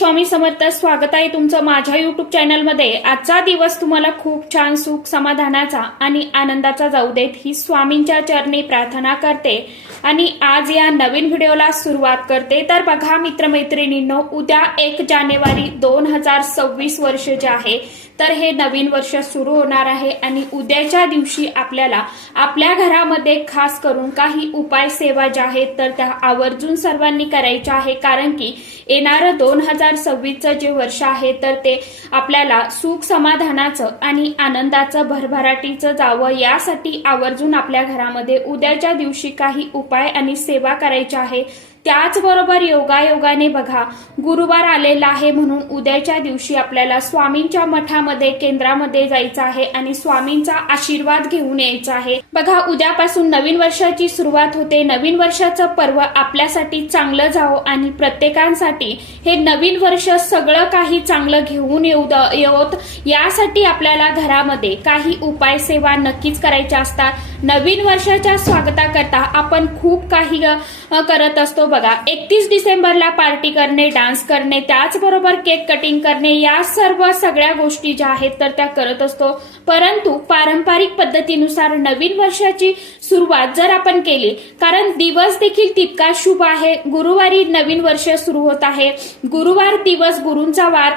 स्वामी समर्थ. स्वागत आहे तुमचं माझ्या युट्यूब चॅनलमध्ये. आजचा दिवस तुम्हाला खूप छान सुख समाधानाचा आणि आनंदाचा जाऊ देत ही स्वामींच्या चरणी प्रार्थना करते आणि आज या नवीन व्हिडिओला सुरुवात करते. तर बघा मित्रमैत्रिणींनो, उद्या 1 जानेवारी 2026 वर्ष जे आहे तर हे नवीन वर्ष सुरू होणार आहे आणि उद्याच्या दिवशी आपल्याला आपल्या घरामध्ये खास करून काही उपाय सेवा ज्या आहेत तर त्या आवर्जून सर्वांनी करायच्या आहे. कारण की येणारं 2026चं जे वर्ष आहे तर ते आपल्याला सुख समाधानाचं आणि आनंदाचं भरभराटीचं जावं यासाठी आवर्जून आपल्या घरामध्ये उद्याच्या दिवशी काही उपाय आणि सेवा करायच्या आहे. त्याचबरोबर योगायोगाने बघा गुरुवार आलेला आहे म्हणून उद्याच्या दिवशी आपल्याला स्वामींच्या मठामध्ये केंद्रामध्ये जायचं आहे आणि स्वामींचा आशीर्वाद घेऊन यायचा आहे. बघा उद्यापासून नवीन वर्षाची सुरुवात होते. नवीन वर्षाचं पर्व आपल्यासाठी चांगलं जावं आणि प्रत्येकांसाठी हे नवीन वर्ष सगळं काही चांगलं घेऊन येवत यासाठी आपल्याला घरामध्ये काही उपाय सेवा नक्कीच करायच्या असतात. नवीन वर्षाच्या स्वागताकरता आपण खूप काही करत असतो. बघा 31 डिसेंबरला पार्टी करणे, डान्स करणे, त्याचबरोबर केक कटिंग करणे या सगळ्या गोष्टी ज्या आहेत तर त्या करत असतो. परंतु पारंपरिक पद्धतीनुसार नवीन वर्षाची सुरुवात जर आपण केली, कारण दिवस देखील तितका शुभ आहे. गुरुवारी नवीन वर्ष सुरू होत आहे. गुरुवार दिवस गुरूंचा वार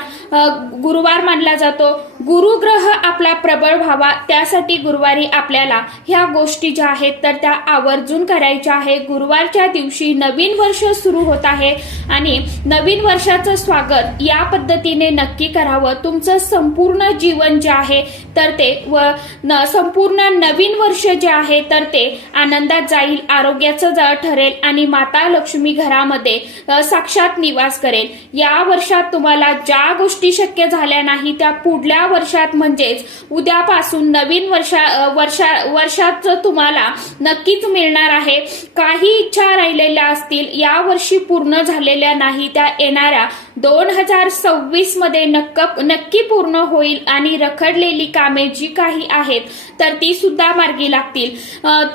गुरुवार मानला जातो. गुरुग्रह आपला प्रबळ व्हावा त्यासाठी गुरुवारी आपल्याला ह्या गोष्टी ज्या आहेत तर त्या आवर्जून करायच्या आहे. गुरुवारच्या दिवशी नवीन वर्ष सुरू होत आहे आणि नवीन वर्षाचं स्वागत या पद्धतीने नक्की करावं. तुमचं संपूर्ण जीवन जे आहे तर ते संपूर्ण नवीन वर्ष जे आहे तर ते आनंदात जाईल, आरोग्याचं ठरेल आणि माता लक्ष्मी घरामध्ये साक्षात निवास करेल. या वर्षात तुम्हाला ज्या गोष्टी शक्य झाल्या नाही त्या पुढल्या वर्षात म्हणजेच उद्यापासून नवीन वर्षात तुम्हाला नक्कीच मिळणार आहे. काही इच्छा राहिलेल्या असतील या वर्षी पूर्ण झालेल्या नाही त्या येणाऱ्या 2026 मध्ये नक्की पूर्ण होईल आणि रखडलेली कामे जी काही आहेत तर ती सुद्धा मार्गी लागतील.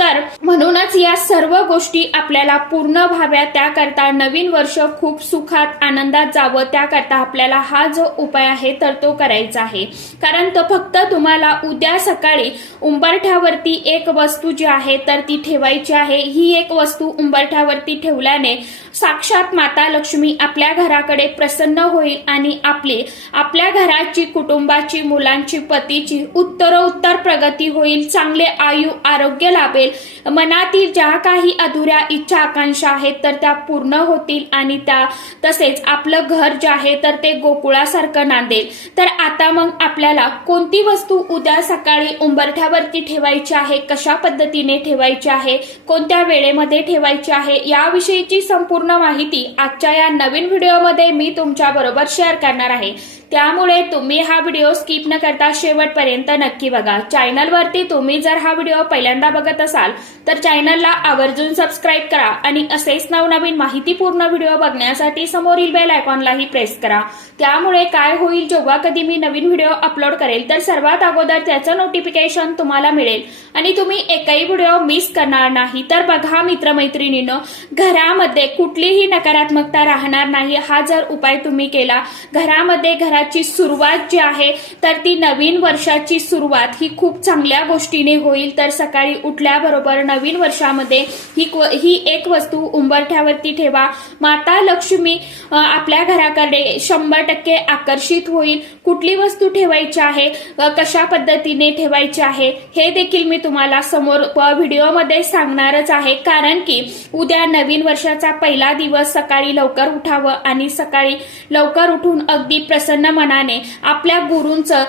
तर म्हणूनच या सर्व गोष्टी आपल्याला पूर्ण व्हाव्या त्याकरता नवीन वर्ष खूप सुखात आनंदात जावं त्याकरता आपल्याला हा जो उपाय आहे तर तो करायचा आहे. कारण तो फक्त तुम्हाला उद्या सकाळी उंबरठ्यावरती एक वस्तू जी आहे तर ती ठेवायची आहे. ही एक वस्तू उंबरठ्यावरती ठेवल्याने साक्षात माता लक्ष्मी आपल्या घराकडे प्रसन्न होईल आणि आपल्या घराची, कुटुंबाची, मुलांची, पतीची उत्तरोत्तर प्रगती होईल. चांगले आयु आरोग्य लाभेल. मनातील ज्या काही अधुऱ्या इच्छा आकांक्षा आहेत तर त्या पूर्ण होतील आणि त्या तसेच आपलं घर जे आहे तर ते गोकुळासारखं नांदेल. तर आता मग आपल्याला कोणती वस्तू उद्या सकाळी उंबरठ्यावरती ठेवायची आहे, कशा पद्धतीने ठेवायची आहे, कोणत्या वेळेमध्ये ठेवायची आहे याविषयीची संपूर्ण माहिती आजच्या या नवीन व्हिडिओमध्ये मी तुमच्या बरोबर शेअर करणार आहे. त्यामुळे तुम्ही हा व्हिडिओ स्किप न करता शेवटपर्यंत नक्की बघा. चॅनलवरती तुम्ही जर हा व्हिडिओ पहिल्यांदा बघत असाल तर चॅनलला आवर्जून सबस्क्राईब करा आणि असेच नवनवीन माहितीपूर्ण व्हिडिओ बघण्यासाठी समोरील बेल आयकॉनलाही प्रेस करा. त्यामुळे काय होईल, जेव्हा कधी मी नवीन व्हिडिओ अपलोड करेल तर सर्वात अगोदर त्याचं नोटिफिकेशन तुम्हाला मिळेल आणि तुम्ही एकही व्हिडिओ मिस करणार नाही. तर बघा मित्रमैत्रिणींनो, घरामध्ये कुठलीही नकारात्मकता राहणार नाही. हा जर उपाय तुम्ही केला, घरामध्ये घराची सुरुवात जी आहे तर ती नवीन वर्षाची सुरुवात ही खूप चांगल्या गोष्टीने होईल. तर सकाळी उठल्याबरोबर नवीन वर्षामध्ये ही एक वस्तू उंबरठ्यावरती ठेवा. माता लक्ष्मी आपल्या घराकडे 100% आकर्षित होईल. कुठली वस्तू ठेवायची आहे, कशा पद्धतीने ठेवायची आहे हे देखील मी तुम्हाला समोर व्हिडिओमध्ये सांगणारच आहे. कारण की उद्या नवीन वर्षाचा पहिला दिवस सकाळी लवकर उठावं आणि सकाळी लवकर उठून अगदी प्रसन्न मनाने आपल्या गुरूंचं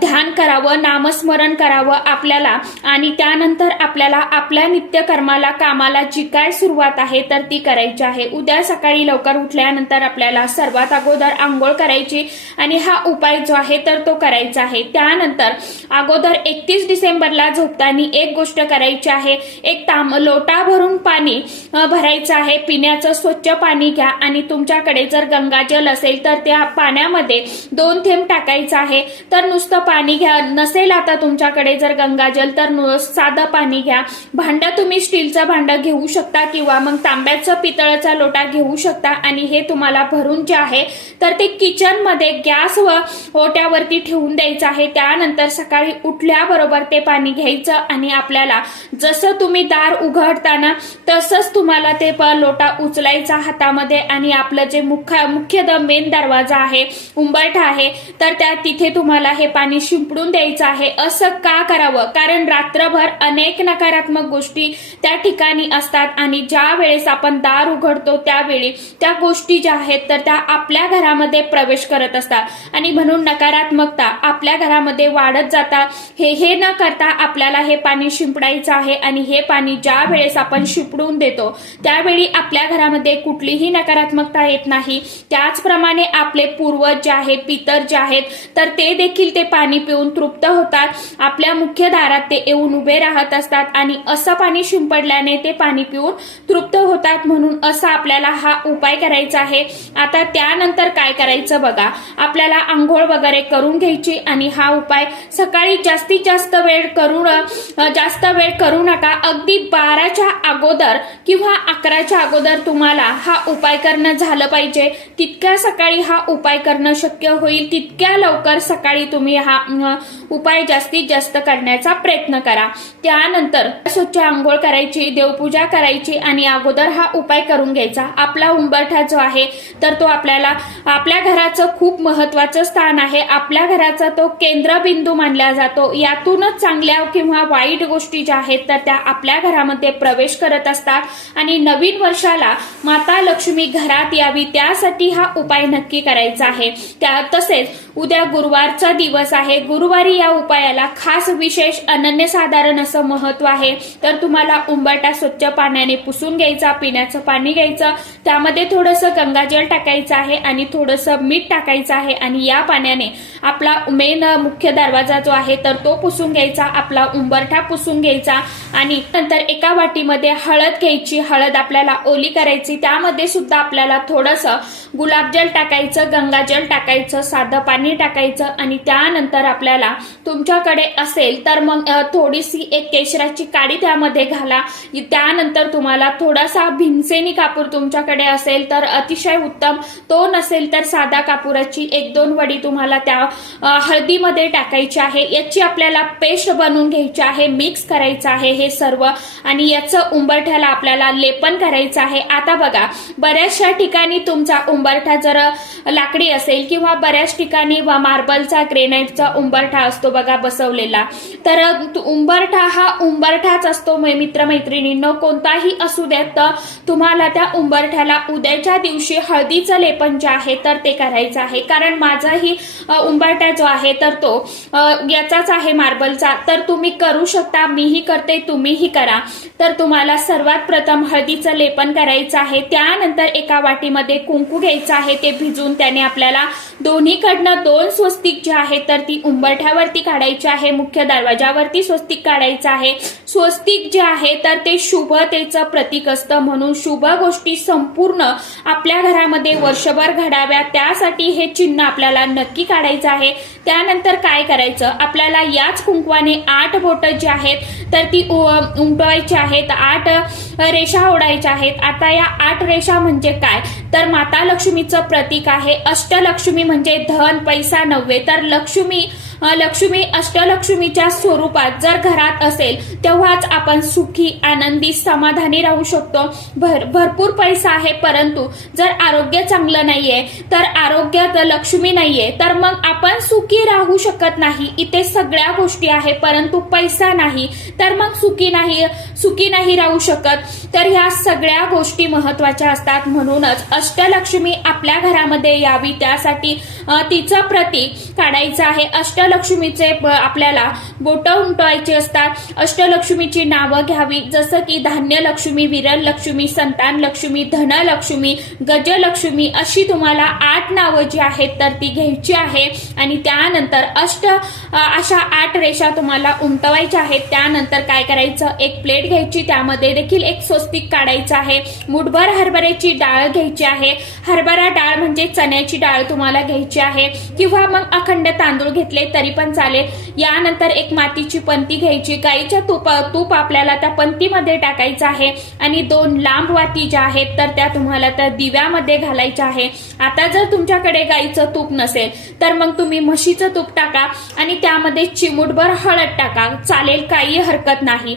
ध्यान करावं, नामस्मरण करावं आपल्याला आणि त्यानंतर आपल्याला आपल्या नित्यकर्माला, कामाला जी काय सुरुवात आहे तर ती करायची आहे. उद्या सकाळी लवकर उठल्यानंतर आपल्याला सर्वात अगोदर आंघोळ करायची आणि हा उपाय जो आहे तर तो करायचा आहे. त्यानंतर अगोदर 31 डिसेंबरला झोपताना एक गोष्ट करायची आहे. एक लोटा भरून पाणी भरायचं आहे. पिण्याचं स्वच्छ पाणी घ्या आणि तुमच्याकडे जर गंगाजल असेल तर त्या पाण्यामध्ये 2 थेंब टाकायचं आहे. तर नुसतं पाणी घ्या, नसेल आता तुमच्याकडे जर गंगाजल तर साधं पाणी घ्या. भांडं तुम्ही स्टीलचं भांडं घेऊ शकता किंवा मग तांब्याचं पितळाचा लोटा घेऊ शकता आणि हे तुम्हाला भरून जे आहे तर ते किचन मध्ये गॅस व ओट्यावरती ठेवून द्यायचं आहे. त्यानंतर सकाळी उठल्याबरोबर ते पाणी घ्यायचं आणि आपल्याला जसं तुम्ही दार उघडताना तसंच तुम्हाला ते लोटा उचलायचा हातामध्ये आणि आपलं जे मुख्य मेन दरवाजा आहे, उंबरठा आहे, तर त्या तिथे तुम्हाला हे पाणी शिंपडून द्यायचं आहे. असं का करावं? कारण रात्रभर अनेक नकारात्मक गोष्टी त्या ठिकाणी असतात आणि ज्या वेळेस आपण दार उघडतो त्यावेळी त्या गोष्टी ज्या आहेत तर त्या आपल्या घरामध्ये प्रवेश करत असतात आणि म्हणून नकारात्मकता आपल्या घरामध्ये वाढत जातात. हे न करता आपल्याला हे पाणी शिंपडायचं आहे आणि हे पाणी ज्या वेळेस आपण शिंपडून देतो त्यावेळी आपल्या घरामध्ये कुठलीही नकारात्मकता येत नाही. त्याचप्रमाणे आपले पूर्वज जे आहेत, पितर जे आहेत तर ते देखील ते पाणी पिऊन तृप्त होतात. आपल्या मुख्य दारात ते येऊन उभे राहत असतात आणि असं पाणी शिंपडल्याने ते पाणी पिऊन तृप्त होतात. म्हणून असा आपल्याला हा उपाय करायचा आहे. आता त्यानंतर काय करायचं बघा, आपल्याला आंघोळ वगैरे करून घ्यायची आणि हा उपाय सकाळी जास्तीत जास्त वेळ करू नका. अगदी 12च्या अगोदर किंवा 11च्या अगोदर तुम्हाला हा उपाय करणं झालं पाहिजे. तितक्या सकाळी हा उपाय करणं शक्य होईल तितक्या लवकर सकाळी तुम्ही हा उपाय जास्तीत जास्त करण्याचा प्रयत्न करा. त्यानंतर स्वच्छ आंघोळ करायची, देवपूजा करायची आणि अगोदर हा उपाय करून घ्यायचा. आपला उंबरठा जो आहे तर तो आपल्या घराचं खूप महत्वाचं स्थान आहे. आपल्या घराचा तो केंद्रबिंदू मानला जातो. यातूनच चांगल्या किंवा वाईट गोष्टी ज्या आहेत तर त्या आपल्या घरामध्ये प्रवेश करत असतात आणि नवीन वर्षाला माता लक्ष्मी घरात यावी त्यासाठी हा उपाय नक्की करायचा आहे. तसेच उद्या गुरुवारचा दिवस आहे. गुरुवारी या उपायाला खास विशेष अनन्यसाधारण असं महत्व आहे. तर तुम्हाला उंबरठा स्वच्छ पाण्याने पुसून घ्यायचा, पिण्याचं पाणी घ्यायचं, त्यामध्ये थोडंसं गंगाजल टाकायचं आहे आणि थोडंसं मीठ टाकायचं आहे आणि या पाण्याने आपला मेन मुख्य दरवाजा जो आहे तर तो पुसून घ्यायचा, आपला उंबरठा पुसून घ्यायचा आणि नंतर एका वाटीमध्ये हळद घ्यायची. हळद आपल्याला ओली करायची, त्यामध्ये सुद्धा आपल्याला थोडंसं गुलाबजल टाकायचं, गंगाजल टाकायचं, साधं पाणी टाकायचं आणि त्यानंतर आपल्याला तुमच्याकडे असेल तर मग थोडीशी एक केशराची काडी त्यामध्ये घाला. त्यानंतर तुम्हाला थोडासा भीमसेनी कापूर तुमच्याकडे असेल तर अतिशय उत्तम, तो नसेल तर साधा कापुराची 1-2 वडी तुम्हाला त्या हळदीमध्ये टाकायची आहे. याची आपल्याला पेस्ट बनवून घ्यायची आहे, मिक्स करायचं आहे हे सर्व आणि याचं उंबरठ्याला आपल्याला लेपन करायचं आहे. आता बघा, बऱ्याचशा ठिकाणी तुमचा उंबरठा जर लाकडी असेल किंवा बऱ्याच ठिकाणी मार्बलचा, ग्रेनाइटचा उंबरठा असतो बघा बसवलेला, तर उंबरठा हा उंबरठाच असतो. मित्रमैत्रिणींनो, कोणताही असू देत तर तुम्हाला त्या उंबरठ्याला उद्याच्या दिवशी हळदीचं लेपन जे आहे तर ते करायचं आहे. कारण माझाही उंबरठा जो आहे तर तो याचाच आहे, मार्बलचा. तर तुम्ही करू शकता, मीही करते, तुम्हीही करा. तर तुम्हाला सर्वात प्रथम हळदीचं लेपन करायचं आहे. त्यानंतर एका वाटीमध्ये कुंकू घ्यायचं आहे, ते भिजून त्याने आपल्याला दोन्हीकडनं 2 स्वस्तिक जे आहे तर ती उंबरठ्यावरती काढायची आहे, मुख्य दरवाजावरती स्वस्तिक काढायचं आहे. स्वस्तिक जे आहे तर ते शुभतेचं प्रतीक असतं. म्हणून शुभ गोष्टी संपूर्ण आपल्या घरामध्ये वर्षभर घडाव्या त्यासाठी हे चिन्ह आपल्याला नक्की काढायचं आहे. त्यानंतर काय करायचं, आपल्याला याच कुंकवाने 8 बोटं जी आहेत तर ती उमटवायची आहेत, 8 रेषा ओढायच्या आहेत. आता या 8 रेषा म्हणजे काय, तर माता लक्ष्मीचं प्रतीक आहे. अष्टलक्ष्मी म्हणजे धन, पैसा, नव्हे. तर लक्ष्मी अष्टलक्ष्मीच्या स्वरूपात जर घरात असेल तेव्हाच आपण सुखी, आनंदी, समाधानी राहू शकतो. भरपूर पैसा आहे परंतु जर आरोग्य चांगलं नाहीये तर आरोग्यात लक्ष्मी नाहीये तर मग आपण सुखी राहू शकत नाही. इथे सगळ्या गोष्टी आहे परंतु पैसा नाही तर मग सुखी नाही राहू शकत. तर ह्या सगळ्या गोष्टी महत्वाच्या असतात. म्हणूनच अष्टलक्ष्मी आपल्या घरामध्ये यावी त्यासाठी तिचं प्रतीक काढायचं आहे. अष्टलक्ष्मीचे आपल्याला बोट उमटवायची असतात। अष्टलक्ष्मीची नावं घ्यावी, जसं की धान्यलक्ष्मी, विरलक्ष्मी, संतानलक्ष्मी, धनलक्ष्मी, गजलक्ष्मी अशी तुम्हाला 8 नावं जी आहेत तर ती घ्यायची आहे। आणि त्यानंतर अशा 8 रेषा तुम्हाला उमटवायच्या आहेत। त्यानंतर काय करायचं, एक प्लेट घ्यायची, त्यामध्ये देखील एक स्वस्तिक काढायचं आहे। मुठभर हरभऱ्याची डाळ घ्यायची आहे। हरभरा डाळ म्हणजे चण्याची डाळ तुम्हाला घ्यायची आहे, किंवा मग अखंड तांदूळ घेतले तरी पण चालेल। यानंतर एक मातीची पंती घ्यायची, गाईच्या तूप आपल्याला त्या पंतीमध्ये टाकायचं आहे। आणि 2 लांब वाती ज्या आहेत तर त्या तुम्हाला त्या दिव्यामध्ये घालायच्या आहे। आता जर तुमच्याकडे गाईचं तूप नसेल तर मग तुम्ही म्हशीचं तूप टाका आणि त्यामध्ये चिमूटभर हळद टाका, चालेल, काही हरकत नाही।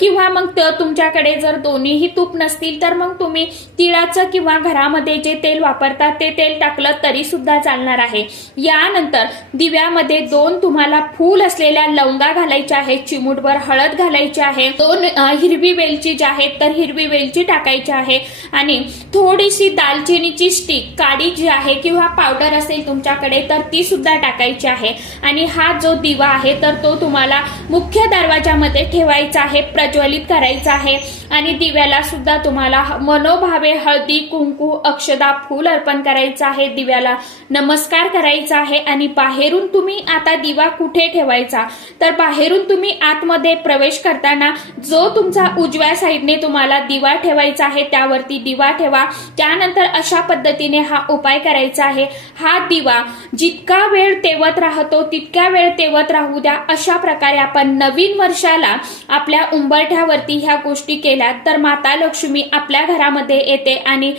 किंवा मग तुमच्याकडे जर दोन्हीही तूप नसतील तर मग तुम्ही तिळाचं किंवा घरामध्ये जे तेल वापरतात ते तेल टाकलं तरी सुद्धा चालणार आहे। यानंतर दिव्यामध्ये 2 तुम्हाला फूल असलेल्या लवंगा घालायच्या आहेत, चिमूटभर हळद घालायची आहे, 2 हिरवी वेलची जी आहेत तर हिरवी वेलची टाकायची आहे, आणि थोडीशी दालचिनीची स्टिक काडी जी आहे किंवा पावडर असेल तुमच्याकडे तर ती सुद्धा टाकायची आहे। आणि हा जो दिवा आहे तर तो तुम्हाला मुख्य दरवाजामध्ये ठेवायचा आहे, प्रज्वलित करायचा आहे। आणि दिव्याला सुद्धा तुम्हाला मनोभावे हळदी, कुंकू, अक्षदा, फूल अर्पण करायचं आहे, दिव्याला नमस्कार करायचा आहे। आणि बाहेरून तुम्ही आता दिवा कुठे ठेवायचा, तर बाहेरून तुम्ही आतमध्ये प्रवेश करताना जो तुमचा उजव्या साईडने तुम्हाला दिवा ठेवायचा आहे त्यावरती दिवा ठेवा। त्यानंतर अशा पद्धतीने हा उपाय करायचा आहे। हा दिवा जितका वेळ तेवत राहतो तितक्या वेळ तेवत राहू द्या। अशा प्रकारे आपण नवीन वर्षाला आपल्या उंबरठ्यावरती ह्या गोष्टी केल्या तर माता लक्ष्मी आपल्या घरामध्ये येते, आणि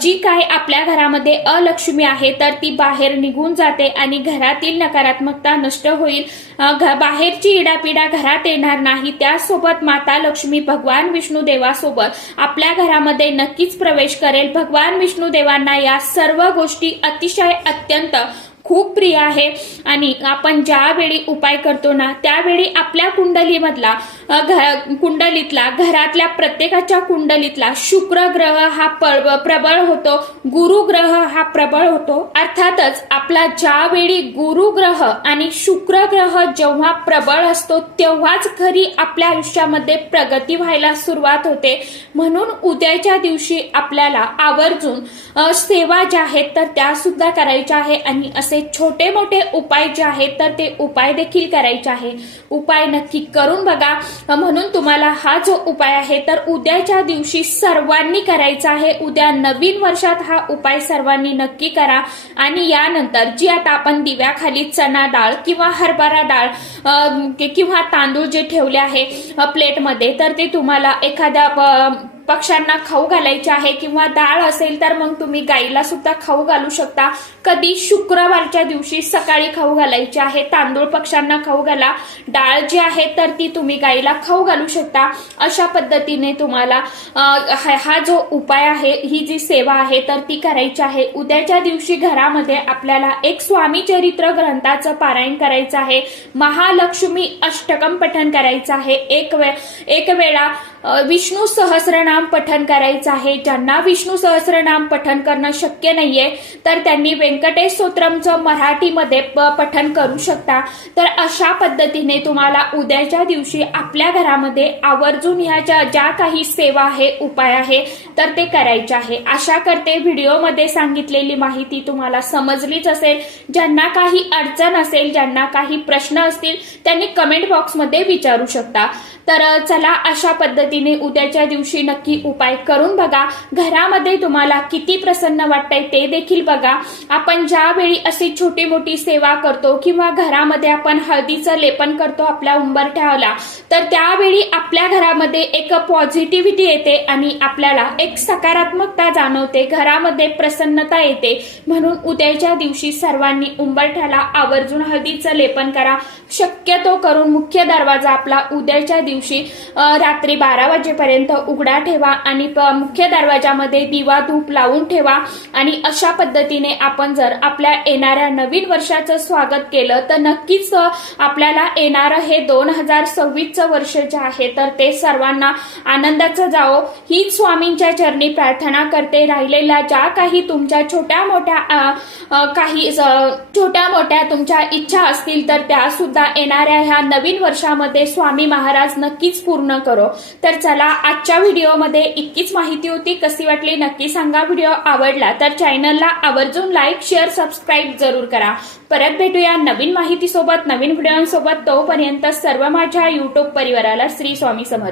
जी काय आपल्या घरामध्ये अलक्ष्मी आहे तर ती बाहेर निघून जाते आणि घरातील नकारात्मकता नष्ट होईल। बाहेरची इडापिडा घरात येणार नाही। त्यासोबत माता लक्ष्मी भगवान विष्णू देवासोबत आपल्या घरामध्ये नक्कीच प्रवेश करेल। भगवान विष्णू देवांना या सर्व गोष्टी अतिशय अत्यंत खूप प्रिय आहे। आणि आपण ज्यावेळी उपाय करतो ना त्यावेळी आपल्या कुंडलीतला घरातल्या प्रत्येकाच्या कुंडलीतला शुक्र ग्रह हा प्रबळ होतो, गुरु ग्रह हा प्रबळ होतो। अर्थातच आपला ज्यावेळी गुरु ग्रह आणि शुक्र ग्रह जेव्हा प्रबळ असतो तेव्हाच खरी आपल्या आयुष्यामध्ये प्रगती व्हायला सुरुवात होते। म्हणून उद्याच्या दिवशी आपल्याला आवर्जून सेवा ज्या आहेत तर त्या सुद्धा करायच्या आहे, आणि असे छोटे मोठे उपाय जे आहेत तर ते उपाय देखील करायचे आहे। उपाय नक्की करून बघा। म्हणून तुम्हाला हा जो उपाय आहे तर उद्याच्या दिवशी सर्वांनी करायचा आहे। उद्या नवीन वर्षात हा उपाय सर्वांनी नक्की करा। आणि यानंतर जी आता आपण दिव्याखाली चणा डाळ किंवा हरभरा डाळ किंवा तांदूळ जे ठेवले आहे प्लेटमध्ये तर ते तुम्हाला एखाद्या पक्ष्यांना खाऊ घालायचे आहे, किंवा डाळ असेल तर मग तुम्ही गाईला सुद्धा खाऊ घालू शकता। कधी शुक्रवारच्या दिवशी सकाळी खाऊ घालायचे आहे, तांदूळ पक्ष्यांना खाऊ घाला, डाळ जी आहे तर ती तुम्ही गाईला खाऊ घालू शकता। अशा पद्धतीने तुम्हाला हा जो उपाय आहे, ही जी सेवा आहे तर ती करायची आहे। उद्याच्या दिवशी घरामध्ये आपल्याला एक स्वामी चरित्र ग्रंथाचं पारायण करायचं आहे, महालक्ष्मी अष्टकम पठण करायचं आहे, एक वेळा विष्णू सहस्रनाम पठण करायचं आहे। ज्यांना विष्णू सहस्रनाम पठण करणं शक्य नाहीये तर त्यांनी व्यंकटेश स्तोत्रमचं मराठीमध्ये पठण करू शकता। तर अशा पद्धतीने तुम्हाला उद्याच्या दिवशी आपल्या घरामध्ये आवर्जून ह्या ज्या काही सेवा आहे, उपाय आहे तर ते करायचे आहे। आशा करते व्हिडिओमध्ये सांगितलेली माहिती तुम्हाला समजलीच असेल। ज्यांना काही अडचण असेल, ज्यांना काही प्रश्न असतील त्यांनी कमेंट बॉक्समध्ये विचारू शकता। तर चला, अशा पद्धतीने उद्याच्या दिवशी नक्की उपाय करून बघा। घरामध्ये तुम्हाला किती प्रसन्न वाटतंय ते देखील बघा। आपण ज्यावेळी अशी छोटी मोठी सेवा करतो किंवा घरामध्ये आपण हळदीचं लेपन करतो आपल्या उंबरठ्याला, तर त्यावेळी आपल्या घरामध्ये एक पॉझिटिव्हिटी येते आणि आपल्याला एक सकारात्मकता जाणवते, घरामध्ये प्रसन्नता येते। म्हणून उद्याच्या दिवशी सर्वांनी उंबरठ्याला आवर्जून हळदीचं लेपन करा। शक्यतो करून मुख्य दरवाजा आपला उद्याच्या दिवशी रात्री 12 11 वाजेपर्यंत उघडा ठेवा आणि मुख्य दरवाजामध्ये दिवा धूप लावून ठेवा आणि अशा पद्धतीने आपण जर आपल्या येणाऱ्या नवीन वर्षाचं स्वागत केलं तर नक्कीच आपल्याला येणारं हे 2026चं वर्ष जे आहे तर ते सर्वांना आनंदाचं जावो हीच स्वामींच्या चरणी प्रार्थना करते। राहिलेल्या ज्या काही तुमच्या छोट्या मोठ्या तुमच्या इच्छा असतील तर त्या सुद्धा येणाऱ्या ह्या नवीन वर्षामध्ये स्वामी महाराज नक्कीच पूर्ण करो। तर चला आजच्या व्हिडिओमध्ये इतकीच माहिती होती, कशी वाटली नक्की सांगा। व्हिडिओ आवडला तर चॅनलला आवर्जून लाईक शेअर सबस्क्राईब जरूर करा। परत भेटूया नवीन माहिती सोबत नवीन व्हिडिओसोबत, तोपर्यंत सर्व माझ्या युट्यूब परिवाराला श्री स्वामी समर्थ।